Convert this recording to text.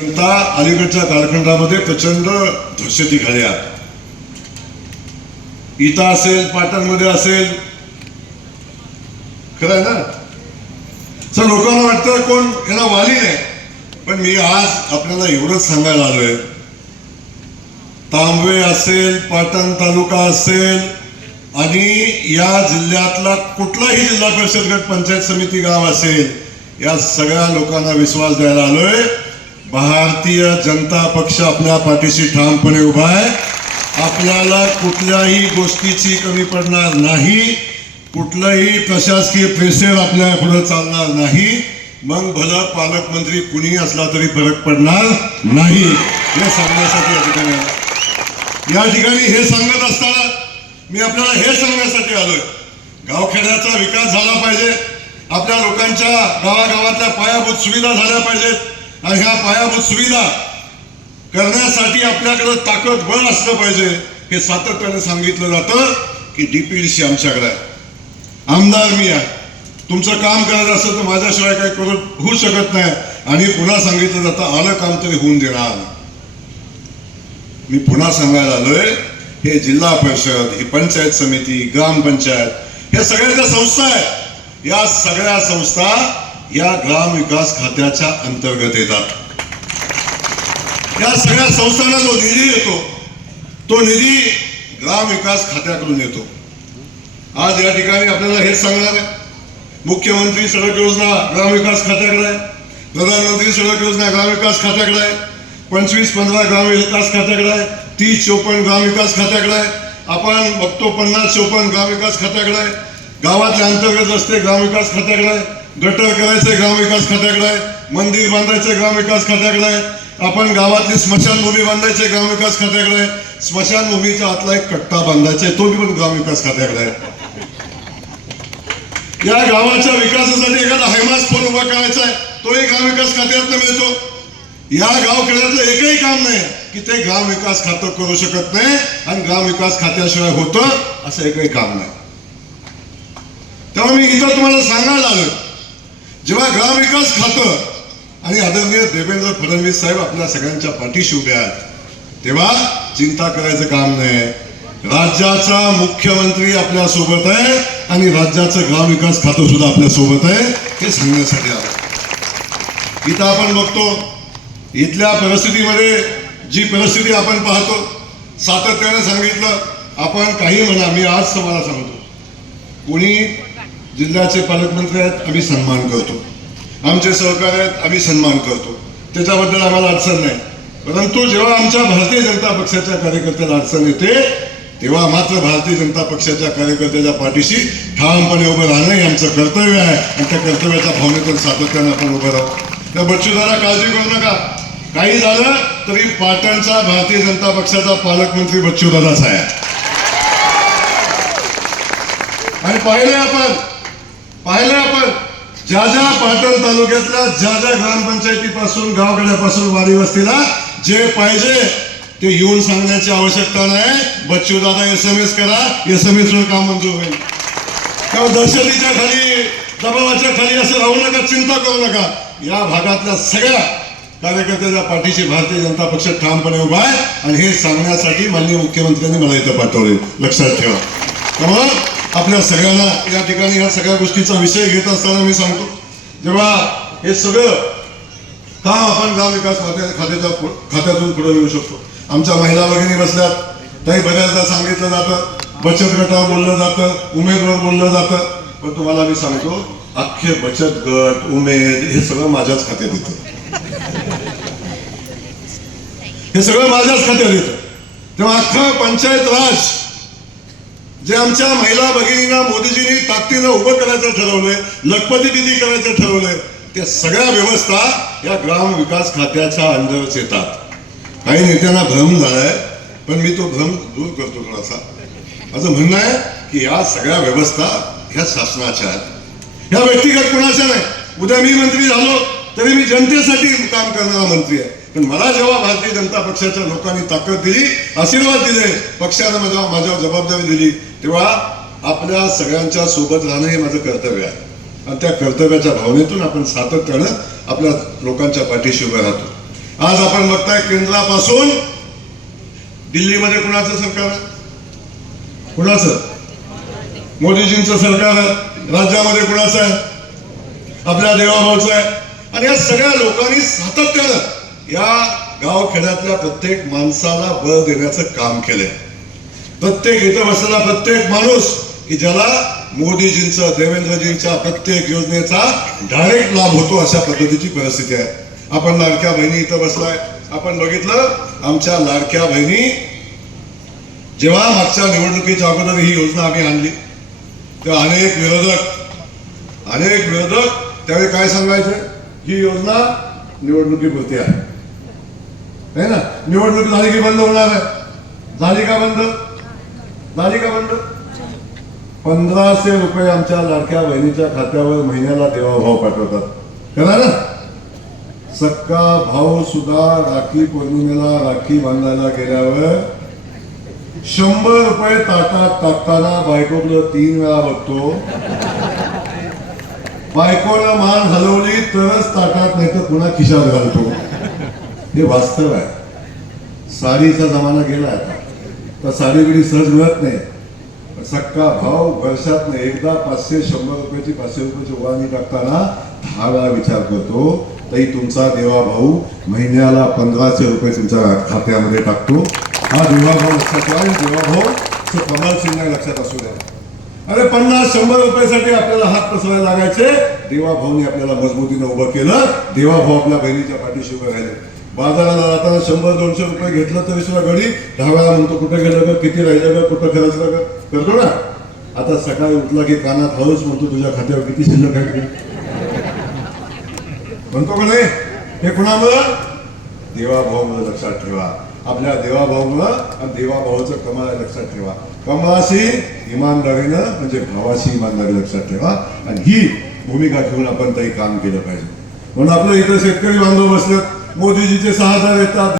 जनता अलीकडच्या कालखंडामध्ये प्रचंड दहशती घाल्या. इथं असेल, पाटणमध्ये असेल, खरं आहे ना. तर लोकांना वाटतं कोण याला वाली नाही. पण मी आज आपल्याला एवढंच सांगायला आलोय, तांबवे असेल, पाटण तालुका असेल आणि या जिल्ह्यातला कुठलाही जिल्हा परिषद गट पंचायत समिती गाव असेल, या सगळ्या लोकांना विश्वास द्यायला आलोय. भारतीय जनता पक्ष आपल्या पाठीशी ठामपणे उभा आहे. आपल्याला कुठल्याही गोष्टीची कमी पडणार नाही. कुठलंही प्रशासकीय प्रेशर आपल्या पुढे चालणार नाही. मग भलं पालकमंत्री कुणी असला तरी फरक पडणार नाही. हे सांगण्यासाठी या ठिकाणी हे सांगत असताना मी आपल्याला हे सांगण्यासाठी आलोय, गावखेड्याचा विकास झाला पाहिजे. आपल्या लोकांच्या गावागावातल्या पायाभूत सुविधा झाल्या पाहिजेत. आणि ह्या पायाभूत सुविधा करण्यासाठी आपल्याकडे ताकद बळ असलं पाहिजे. हे सातत्याने सांगितलं जातं की डीपीडीसी आमच्याकडे आहे, आमदार मी आहे. तुमचं काम करत असेल तर माझ्याशिवाय काही करू होऊ शकत नाही. आणि पुन्हा सांगितलं जातं आलं काम तरी होऊन देणार. मी पुन्हा सांगायला आलोय, हे जिल्हा परिषद, ही पंचायत समिती, ग्रामपंचायत, हे सगळ्या ज्या संस्था आहेत, या सगळ्या संस्था या ग्राम विकास खात्याच्या अंतर्गत येतात. या सगळ्या संस्थांना जो निधी येतो तो निधी ग्राम विकास खात्याकडून येतो. आज या ठिकाणी आपल्याला हेच सांगणार आहे, मुख्यमंत्री सडक योजना ग्राम विकास खात्याकडे आहे, प्रधानमंत्री सडक योजना ग्राम विकास खात्याकडे आहे, 25-15 ग्राम विकास खात्याकडे आहे, 30-54 ग्राम विकास खात्याकडे आहे. आपण बघतो 50-54 ग्राम विकास खात्याकडे आहे. गावातले अंतर्गत रस्ते ग्राम विकास खात्याकडे आहे. गटर करायचे ग्राम विकास खात्याकडे आहे. मंदिर बांधायचे ग्राम विकास खात्याकडे आहे. आपण गावातली स्मशानभूमी बांधायचे ग्राम विकास खात्याकडे आहे. स्मशानभूमीच्या आतला एक कट्टा बांधायचा आहे, तो पण ग्राम विकास खात्याकडे आहे. या गावाच्या विकासासाठी एखादा हैमास पूल उभा करायचा आहे, तोही ग्राम विकास खात्यातनं मिळतो. या गावखेड्यातलं एकही काम नाही की ते ग्राम विकास खातं करू शकत नाही आणि ग्राम विकास खात्याशिवाय होतं असं एकही काम नाही. तेव्हा मी इथं तुम्हाला सांगायला आलो, जेव्हा ग्रामविकास खातं आणि आदरणीय देवेंद्र फडणवीस साहेब आपल्या सगळ्यांच्या पाठीशी उभे आहेत, तेव्हा चिंता करायचं काम नाही. राज्याचा मुख्यमंत्री आपल्या सोबत आहे आणि राज्याचं ग्रामविकास खातं सुद्धा आपल्या सोबत आहे, हे सांगण्यासाठी आलं. इथं आपण बघतो, इथल्या परिस्थितीमध्ये जी परिस्थिती आपण पाहतो, सातत्याने सांगितलं, आपण काही म्हणा, मी आज तुम्हाला सांगतो, कोणी जिल्ह्याचे पालकमंत्री आहेत, आम्ही सन्मान करतो. आमचे सहकारी आहेत, आम्ही सन्मान करतो. त्याच्याबद्दल आम्हाला अडचण नाही. परंतु जेव्हा आमच्या भारतीय जनता पक्षाच्या कार्यकर्त्याला अडचण येते, तेव्हा मात्र भारतीय जनता पक्षाच्या कार्यकर्त्याच्या पाठीशी ठामपणे उभं राहणं हे आमचं कर्तव्य आहे. आणि त्या कर्तव्याच्या भावनेतून सातत्याने आपण उभं राहू. त्या बच्चूदादा काळजी करू नका, काही झालं तरी पाटणचा भारतीय जनता पक्षाचा पालकमंत्री बच्चूदादाच आहे. आणि पाहिलं आपण ज्या पाटण तालुक्यातल्या ज्या ग्रामपंचायतीपासून गावखेड्यापासून वाडी वस्तीला जे पाहिजे ते येऊन सांगण्याची आवश्यकता नाही. बच्चू दादा SMS करा, SMS वर काम मंजूर होईल. तेव्हा दहशतीच्या खाली, दबावाच्या खाली असं राहू नका, चिंता करू नका. या भागातल्या सगळ्या कार्यकर्त्याच्या पाठीशी भारतीय जनता पक्ष ठामपणे उभा आहे आणि हे सांगण्यासाठी माननीय मुख्यमंत्र्यांनी मला इथं पाठवले, लक्षात ठेवा. त्यामुळं आपल्या सगळ्यांना या ठिकाणी या सगळ्या गोष्टीचा विषय घेत असताना मी सांगतो, जेव्हा हे सगळं काम आपण ग्रामविकास खात्यातून पुढे येऊ शकतो. आमच्या महिला भगिनी बसल्यात, काही बऱ्याचदा सांगितलं जातं, बचत गटावर बोललं जातं, उमेदवार बोललं जातं. पण तुम्हाला मी सांगतो, अख्खे बचत गट, उमेद हे सगळं माझ्याच खात्यात येतं. हे सगळं माझ्याच खात्यात येतं. तेव्हा अख्खं पंचायत राज जे आमच्या महिला भगिनींना मोदीजींनी ताकदीनं उभं करायचं ठरवलंय, लखपती दिदी करायचं ठरवलंय, त्या सगळ्या व्यवस्था या ग्राम विकास खात्याच्या अंडरच येतात. काही नेत्यांना भ्रम झालाय, पण मी तो भ्रम दूर करतो थोडासा. माझं म्हणणं आहे की या सगळ्या व्यवस्था ह्या शासनाच्या आहेत, ह्या व्यक्तिगत कोणाच्या नाही. उद्या मी मंत्री झालो तरी मी जनतेसाठी काम करणारा मंत्री आहे. पण मला जेव्हा भारतीय जनता पक्षाच्या लोकांनी ताकद दिली, आशीर्वाद दिले, पक्षानं माझ्यावर जबाबदारी दिली, तेव्हा आपल्या सगळ्यांच्या सोबत राहणं हे माझं कर्तव्य आहे. आणि त्या कर्तव्याच्या भावनेतून आपण सातत्यानं आपल्या लोकांच्या पाठीशी उभं राहतो. आज आपण बघताय केंद्रापासून दिल्लीमध्ये कुणाचं सरकार आहे? कुणाचं? मोदीजींचं सरकार आहे. राज्यामध्ये कुणाचं आहे? आपल्या देवाभाऊचं आहे. आणि या सगळ्या लोकांनी सातत्यानं या गावखेड्यातल्या प्रत्येक माणसाला बळ देण्याचं काम केलंय. प्रत्येक इथं बसलेला प्रत्येक माणूस की ज्याला मोदीजींचं, देवेंद्रजींच्या प्रत्येक योजनेचा डायरेक्ट लाभ होतो, अशा पद्धतीची परिस्थिती आहे. आपण लाडक्या बहिणी इथं बसलाय. आपण बघितलं आमच्या लाडक्या बहिणी जेव्हा मागच्या निवडणुकीच्या अगोदर ही योजना आम्ही आणली तेव्हा अनेक विरोधक त्यावेळी काय सांगायचे? ही योजना निवडणुकीपुरती आहे ना, निवडणूक झाली की बंद होणार आहे. झाली का बंद? 1500 रुपये आमच्या लाडक्या बहिणीच्या खात्यावर महिन्याला देवाभाऊ पाठवतात. करा ना. सक्का भाऊ सुद्धा राखी पौर्णिमेला राखी बांधायला गेल्यावर 100 रुपये ताटात टाकताना बायकोकडे 3 वेळा बघतो. बायकोनं मान हलवली तरच ताटात, नाही तर पुन्हा खिशात घालतो. हे वास्तव आहे. साडीचा जमाना गेला आता, तर साडी बिडी सहज मिळत नाही. सक्का भाऊ वर्षात एकदा 500-100 रुपयाची 500 रुपयाची उभारणी टाकताना 10 वेळा विचार करतो. तरी तुमचा देवा भाऊ महिन्याला 1500 रुपये तुमच्या खात्यामध्ये टाकतो. हा देवाभाऊ लक्षात ठेवा. देवाभाऊ कमल सिंग लक्षात असू द्या. अरे 50-100 रुपयासाठी आपल्याला हात पसरायला लागायचे. देवाभाऊने आपल्याला मजबूतीनं उभं केलं. देवाभाऊ आपल्या बहिणीच्या पाठीशी उभे राहिले. बाजाराला जाताना 100-200 रुपये घेतलं तरी सुद्धा घडी 10 वेळा म्हणतो कुठे गेलं ग, किती राहिलं ग, कुठं खर्चलं ग, करतो ना. आता सकाळी उठला की कानात हळूच म्हणतो तुझ्या खात्यावर किती शिल्लक आहे म्हणतो का नाही? हे कुणामुळं? देवाभाऊमुळे. लक्षात ठेवा. आपल्या देवाभाऊमुळं आणि देवाभाऊचं कमाल लक्षात ठेवा. कमळाशी इमानदारीनं म्हणजे भावाशी इमानदारी लक्षात ठेवा. आणि ही भूमिका ठेवून आपण काही काम केलं पाहिजे. म्हणून आपलं इथं शेतकरी बांधव बसलेत. मोदीजीचे 6000 येतात.